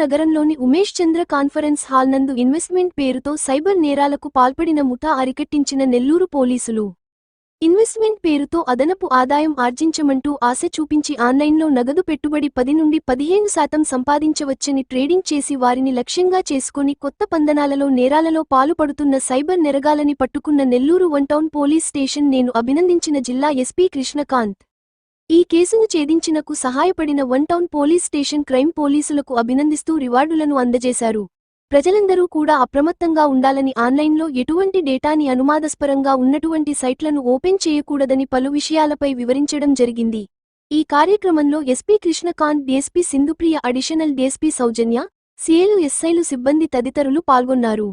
నగరంలోని Umesh Chandra conference hall నందు investment పేరుతో సైబర్ నేరాలకు పాల్పడిన ముఠా అరికట్టించిన నెల్లూరు పోలీసులు. ఇన్వెస్ట్మెంట్ పేరుతో అదనపు ఆదాయం ఆర్జించమంటూ ఆశ చూపించి ఆన్లైన్లో నగదు పెట్టుబడి పది నుండి పదిహేను శాతం సంపాదించవచ్చని ట్రేడింగ్ చేసి వారిని లక్ష్యంగా చేసుకుని కొత్త పందనాలలో నేరాలలో పాలుపడుతున్న సైబర్ నెరగాలని పట్టుకున్న Nellore one town police station నేను అభినందించిన జిల్లా ఎస్పీ కృష్ణకాంత్. ఈ కేసును ఛేదించినకు సహాయపడిన one town police station crime పోలీసులకు అభినందిస్తూ రివార్డులను అందజేశారు. ప్రజలందరూ కూడా అప్రమత్తంగా ఉండాలని ఆన్లైన్లో ఎటువంటి డేటాని అనుమాదస్పరంగా ఉన్నటువంటి సైట్లను ఓపెన్ చేయకూడదని పలు విషయాలపై వివరించడం జరిగింది. ఈ కార్యక్రమంలో SP Krishnakant DSP Sindhupriya additional DSP Soujanya సీఏలు ఎస్ఐలు సిబ్బంది తదితరులు పాల్గొన్నారు.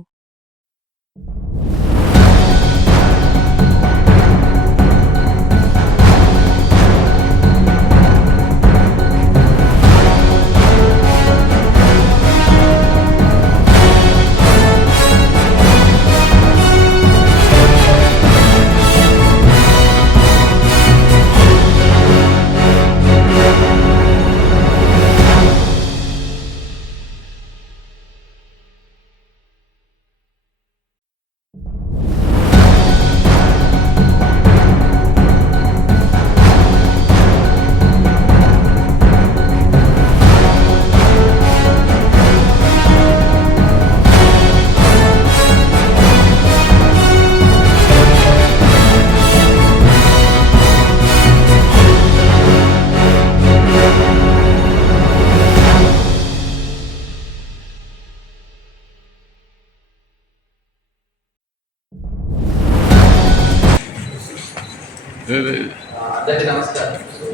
అందరికీ నమస్కారం. సో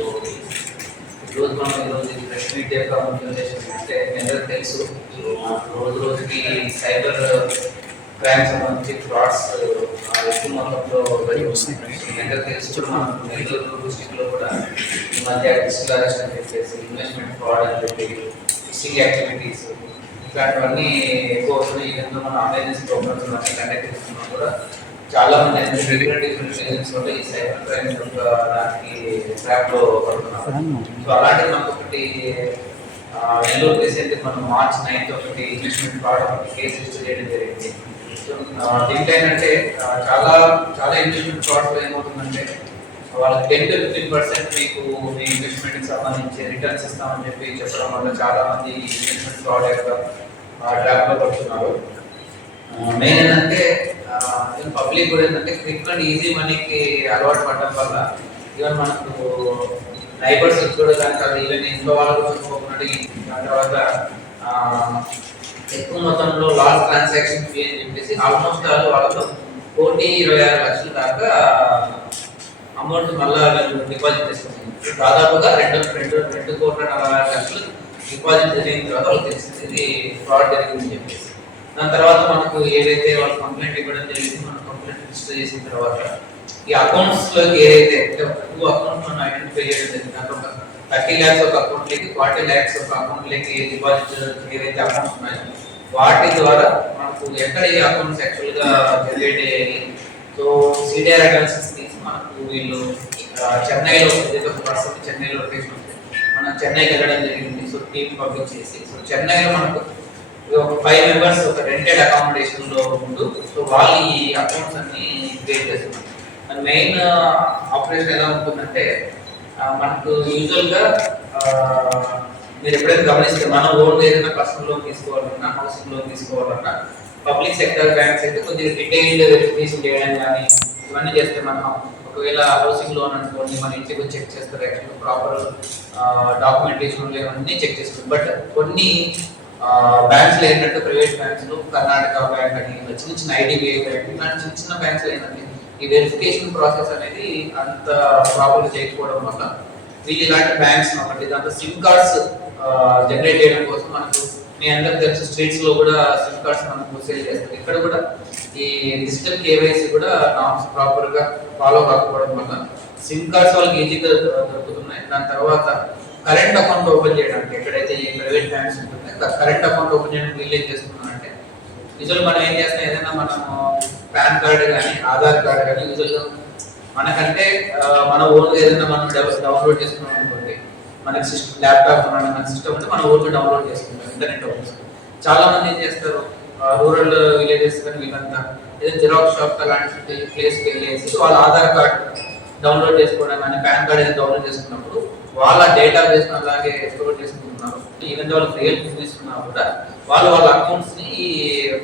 ఈరోజు మనం ఈరోజు ఈ ప్రెస్ మీట్ యొక్క అంటే మీ తెలుసు. రోజు రోజుకి సైబర్ క్రైమ్ సంబంధించి ఫ్రాడ్స్ ఎక్కువ మొత్తంలో జరుగుతున్నాయి. మీ తెలుసు మనం నెల్లూరు డిస్టిక్లో కూడా ఈ మధ్య డిస్టిక్ అరెస్ట్ అని చెప్పేసి ఇన్వెస్ట్మెంట్ ఫ్రాడ్ అని చెప్పి ఫిషింగ్ యాక్టివిటీస్ ఇట్లాంటివన్నీ ఎక్కువ వస్తున్నాయి. ఈ విధంగా మనం అవేర్నెస్ ప్రోగ్రామ్స్ కండక్ట్ చేస్తున్నాం కూడా. చాలా మంది ఈ క్రైమ్ యొక్క దానికి ట్రాప్లో పడుతున్నారు సో అలాంటి మనకు ఒకటి నెల్లూరు రీసెంట్ మనం మార్చ్ నైన్త్ ఒకటి ఇన్వెస్ట్మెంట్ ఫ్రాడ్ ఒకటి కేసు రిజిస్టర్ చేయడం జరిగింది. సో దీంట్లో ఏంటంటే చాలా చాలా ఇన్వెస్ట్మెంట్లో ఏమవుతుందంటే వాళ్ళకి టెన్ టు ఫిఫ్టీన్ పర్సెంట్ మీకు మీ ఇన్వెస్ట్మెంట్కి సంబంధించి రిటర్న్స్ ఇస్తామని చెప్పి చెప్పడం వల్ల చాలా మంది ఇన్వెస్ట్మెంట్ ఫ్రాడ్ యొక్క ట్రాప్లో పడుతున్నారు. మెయిన్ ఏంటంటే పబ్లిక్ కూడా ఏంటంటే క్విక్ అండ్ ఈజీ మనీకి అలవాటు పడడం వల్ల ఈవెన్ మనకు నైబర్స్ కూడా దాని ఈవెన్ ఇంట్లో వాళ్ళు కూడా దాని తర్వాత ఎక్కువ మొత్తంలో లాస్ ట్రాన్సాక్షన్ ఫీ అని చెప్పేసి ఆల్మోస్ట్ ఆల్ వాళ్ళతో కోటి ఇరవై ఆరు లక్షల దాకా అమౌంట్ మళ్ళా డిపాజిట్ చేసుకుంటుంది దాదాపుగా రెండు రెండు రెండు కోట్ల నలభై ఆరు లక్షలు డిపాజిట్ జరిగిన తర్వాత వాళ్ళకి తెలిసింది ఇది ఫ్రాడ్ జరిగిందని చెప్పేసి. దాని తర్వాత మనకు ఏదైతే వాళ్ళు కంప్లైంట్ ఇవ్వడం జరిగింది మనం కంప్లైంట్ రిజిస్టర్ చేసిన తర్వాత ఈ అకౌంట్స్లోకి ఏదైతే టూ అకౌంట్స్ మనం ఐడెంటిఫై చేయడం జరిగింది. దాంట్లో ఒక థర్టీ ల్యాక్స్ ఒక అకౌంట్ లేకి ఫార్టీ ల్యాక్స్ ఒక అకౌంట్ లేకి డిపాజిట్ ఏదైతే అకౌంట్స్ ఉన్నాయో వాటి ద్వారా మనకు ఎక్కడ ఏ అకౌంట్స్ యాక్చువల్గా జనరేట్ అయ్యాయి? సో సిడిఆర్ అకౌంట్స్ తీసి మనకు వీళ్ళు చెన్నైలో ఏదైతే ఒక పర్సన్ చెన్నైలో లొకేషన్ ఉంది మనం చెన్నైకి వెళ్ళడం జరిగింది. సో టీమ్ పబ్లిక్ చేసి సో చెన్నైలో మనకు ఒక ఫైవ్ మెంబర్స్ ఒక రెంటెడ్ అకామిడేషన్లో ఉండు. సో వాళ్ళు ఈ అకౌంట్స్ అన్ని క్రియేట్ చేస్తున్నారు. మెయిన్ ఆపరేషన్ ఎలా ఉంటుందంటే మనకు యూజువల్గా మీరు ఎప్పుడైతే గమనిస్తే మనం ఓన్ ఏదైనా పర్సనల్ లోన్ తీసుకోవాలన్నా హౌసింగ్ లోన్ తీసుకోవాలన్నా పబ్లిక్ సెక్టర్ బ్యాంక్స్ అయితే కొద్దిగా డీటెయిల్డ్ వెరిఫికేషన్ చేయడం కానీ ఇవన్నీ చేస్తే మనం ఒకవేళ హౌసింగ్ లోన్ అనుకోండి మన ఇంటికి చెక్ చేస్తారు యాక్చువల్గా ప్రాపర్ డాక్యుమెంటేషన్ లేవన్నీ చెక్ చేస్తారు. బట్ కొన్ని బ్యాంక్స్ ఏంటంటే ప్రైవేట్ బ్యాంక్స్ కర్ణాటక బ్యాంక్ అని చిన్న చిన్న ఐడిబిఐ బ్యాంక్ ఇలాంటి చిన్న చిన్న బ్యాంక్స్ ఏంటంటే ఈ వెరిఫికేషన్ ప్రాసెస్ అనేది అంత ప్రాబ్లం చేయకపోవడం వల్ల వీళ్ళు ఇలాంటి బ్యాంక్స్ ఒకటి దాంట్లో సిమ్ కార్డ్స్ జనరేట్ చేయడం కోసం మనకు మీ అందరికి తెలుసు స్ట్రీట్స్లో కూడా సిమ్ కార్డ్స్ మనకు సేల్ చేస్తారు. ఇక్కడ కూడా ఈ డిజిటల్ కేవైసీ కూడా నామ్స్ ప్రాపర్గా ఫాలో కాకపోవడం వల్ల సిమ్ కార్డ్స్ వాళ్ళకి ఈజీగా దొరుకుతున్నాయి. దాని తర్వాత కరెంట్ అకౌంట్ ఓపెన్ చేయడానికి ఎక్కడైతే ఈ ప్రైవేట్ బ్యాంక్స్ ఉంటుందో కరెంట్ అకౌంట్ ఓపెన్ చేయడానికి వీళ్ళు ఏం చేస్తున్నారంటే యూజువల్ మనం ఏం చేస్తాం ఏదైనా మనం పాన్ కార్డు కానీ ఆధార్ కార్డు కానీ యూజువల్గా మనకంటే మన ఓన్ ఏదైనా మనం డౌన్లోడ్ చేసుకున్నాం అనుకోండి మనకి సిస్టమ్ ల్యాప్టాప్ మన సిస్టమ్ ఉంటే మన ఊరికి డౌన్లోడ్ చేసుకుంటాం ఇంటర్నెట్ ఓపెన్ చాలా మంది ఏం చేస్తారు రూరల్ విలేజెస్ కానీ వీళ్ళంతా ఏదో జిరాక్స్ షాప్ అలాంటి ప్లేస్కి వెళ్ళేసి వాళ్ళ ఆధార్ కార్డ్ డౌన్లోడ్ చేసుకోవడం కానీ పాన్ కార్డ్ ఏదైనా డౌన్లోడ్ చేసుకున్నప్పుడు వాళ్ళ డేటా బేస్ అలాగే ఎక్స్ప్లోర్ చేసుకుంటున్నారు. ఈవెన్ వాళ్ళు రియల్ బిజినెస్ ఉన్నా కూడా వాళ్ళు వాళ్ళ అకౌంట్స్ని ఈ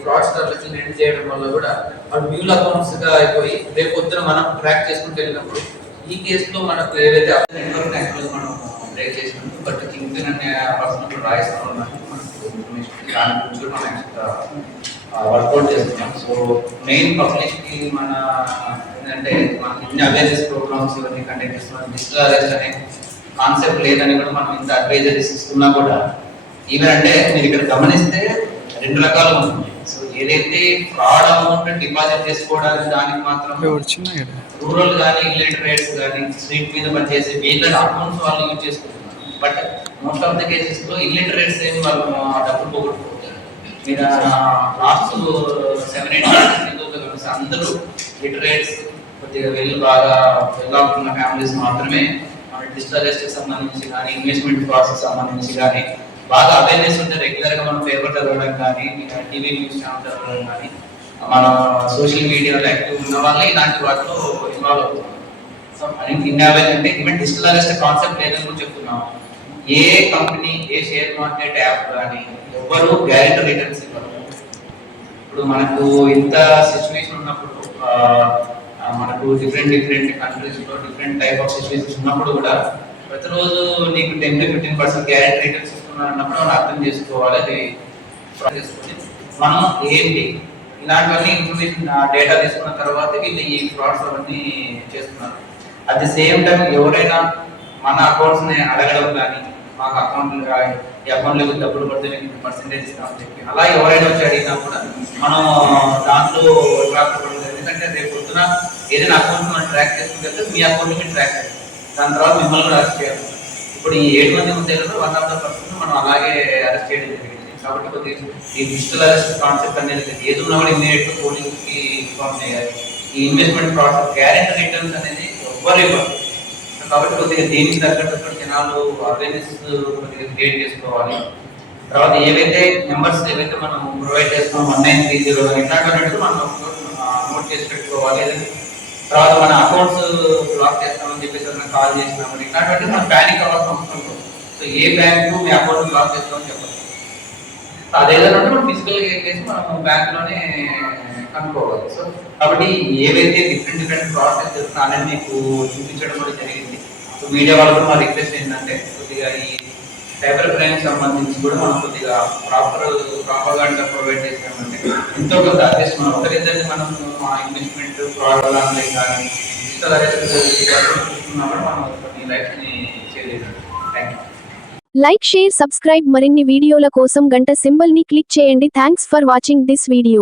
ఫ్రాడ్స్టర్లకి లెండ్ చేయడం వల్ల కూడా వాళ్ళు మ్యూల్ అకౌంట్స్గా అయిపోయి రేపు మనం ట్రాక్ చేసుకుంటూ వెళ్ళినప్పుడు ఈ కేసులో మనకు ఏదైతే నెట్వర్క్ యాక్చువల్ మనం బ్రేక్ చేసినాం బట్ కింగ్ పిన్ అనే పర్సన్ రాయిస్తూ ఉన్నాను మనకు information దాని గురించి కూడా మనం వర్కౌట్ చేస్తున్నాం. సో మెయిన్ పబ్లిక్కి మన ఏంటంటే మనకి ఇన్ని అవేర్నెస్ ప్రోగ్రామ్స్ ఇవన్నీ కండక్ట్ చేస్తున్నాం డిజిటల్ అరెస్ట్ అనే కాన్సెప్ట్ లేదని కూడా మనం ఇంత అడ్వైజరీస్ ఇస్తున్నా కూడా ఈవెన్ అంటే మీరు ఇక్కడ గమనిస్తే రెండు రకాలు ఉంటుంది. సో ఏదైతే ఫ్రాడ్ అమౌంట్ డిపాజిట్ చేసుకోవడానికి దానికి మాత్రం రూరల్ కానీ ఇల్లిటరేట్స్ కానీ స్ట్రీట్ మీద పనిచేసే వీళ్ళ అకౌంట్స్ వాళ్ళు యూజ్ చేసుకుంటున్నారు. బట్ మోస్ట్ ఆఫ్ ద కేసెస్లో ఇల్లిటరేట్స్ ఏమి వాళ్ళు ఆ డబ్బులు పోగొట్టుకుంటారు మీరు లాస్ట్ సెవెన్ ఎయిట్ కలిసి అందరూ లిటరేట్స్ కొద్దిగా వెళ్ళి బాగా వెళ్ళాలనుకున్న ఫ్యామిలీస్ మాత్రమే డిజిటల్ అరెస్ట్ సంబంధించి కానీ ఇన్వెస్ట్మెంట్ ప్రాసెస్ సంబంధించి కానీ బాగా అవేర్నెస్ ఉంటే రెగ్యులర్గా మనం పేపర్ చదవడం కానీ టీవీ న్యూస్ ఛానల్ చదవడం కానీ మన సోషల్ మీడియాలో యాక్టివ్ ఉన్న వాళ్ళే ఇలాంటి వాటిలో ఇన్వాల్వ్ అవుతున్నారు సో ఇన్ అవేర్ అంటే ఈవెన్ డిజిటల్ అరెస్ట్ కాన్సెప్ట్ లేదని కూడా చెప్తున్నాం. ఏ కంపెనీ ఏ షేర్ మార్కెట్ యాప్ కానీ ఎవ్వరు గ్యారెంటీ రిటర్న్స్ ఇవ్వరు. ఇప్పుడు మనకు ఇంత సిచ్యువేషన్ ఉన్నప్పుడు మనకు డిఫరెంట్ డిఫరెంట్ కంట్రీస్లో డిఫరెంట్ టైప్ ఆఫ్ సిచ్యువేషన్స్ ఉన్నప్పుడు కూడా ప్రతిరోజు నీకు ten to fifteen percent guarantee returns ఇస్తున్నారు అన్నప్పుడు మనం అర్థం చేసుకోవాలి అది చేసుకొని మనం ఏంటి? ఇలాంటివన్నీ ఇన్ఫర్మేషన్ డేటా తీసుకున్న తర్వాత వీళ్ళు ఈ ఫ్రాడ్స్ అవన్నీ చేస్తున్నారు. అట్ ది సేమ్ టైం ఎవరైనా మన అకౌంట్స్ని అడగడం కానీ మాకు అకౌంట్ ఈ అకౌంట్లో డబ్బులు పడితే మీకు పర్సెంటేజ్ ఇస్తామని చెప్పి అలా ఎవరైనా వచ్చి అడిగినా కూడా మనం దాంట్లో ఎందుకంటే రేపు పొద్దున ఏదైనా అకౌంట్ మనం ట్రాక్ చేసుకుంటే మీ అకౌంట్ని ట్రాక్ చేయాలి దాని తర్వాత మిమ్మల్ని కూడా అరెస్ట్ చేయాలి ఇప్పుడు ఈ ఏడు మంది ఉద్యోగులు వన్ ఆఫ్ ద పర్సన్ మనం అలాగే అరెస్ట్ చేయడం జరిగింది. కాబట్టి కొద్దిగా ఈ డిజిటల్ అరెస్ట్ కాన్సెప్ట్ అనేది లేదు. ఏది ఉన్నా కూడా ఇమీడియట్ పోలీస్కి ఇన్ఫార్మ్ చేయాలి. ఈ ఇన్వెస్ట్మెంట్ ప్రాసెస్ గ్యారెంటీ రిటర్న్స్ అనేది ఎవ్వరు ఇవ్వరు. కాబట్టి కొద్దిగా దీనికి తగ్గట్టు జనాలు అవేర్నెస్ కొద్దిగా క్రియేట్ చేసుకోవాలి. తర్వాత ఏవైతే నెంబర్స్ ఏవైతే మనం ప్రొవైడ్ చేస్తున్నాం వన్ నైన్ త్రీ జీరో ఇట్లాంటి మనం నోట్ చేసి పెట్టుకోవాలి. తర్వాత మన అకౌంట్స్ బ్లాక్ చేస్తామని చెప్పేసి ఏదైనా కాల్ చేసినామని ఇట్లాంటి మనం ప్యానిక్ అవ్వాల్సిన అవసరం లేదు సో ఏ బ్యాంకు మీ అకౌంట్ బ్లాక్ చేస్తామని చెప్పచ్చు. అదేదైనా ఉంటే మనం ఫిజికల్గా చేసి మనం బ్యాంక్లోనే కనుక్కోవాలి. సో కాబట్టి ఏవైతే డిఫరెంట్ డిఫరెంట్ ప్రాసెస్ జరుగుతున్నాయని మీకు చూపించడం కూడా జరిగింది. సో మీడియా వాళ్ళకు మా రిక్వెస్ట్ ఏంటంటే కొద్దిగా ఈ సైబర్ క్రైమ్ సంబంధించి కూడా మనం కొద్దిగా ప్రాపర్ ప్రాపర్గా ప్రొవైడ్ చేసామంటే ఎంతో కొంత అట్లీస్ట్ మనం ఒకరిద్దరిని మనం ఇన్వెస్ట్మెంట్ ఫ్రాడ్ ఆన్లైన్ కానీ డిజిటల్ అరెస్ట్ చూసుకున్నా కూడా మనం కొన్ని లైఫ్ని షేర్ చేసాం thank you like share subscribe మరిన్ని వీడియోల కోసం గంట సింబల్ని క్లిక్ చేయండి. Thanks for watching this video.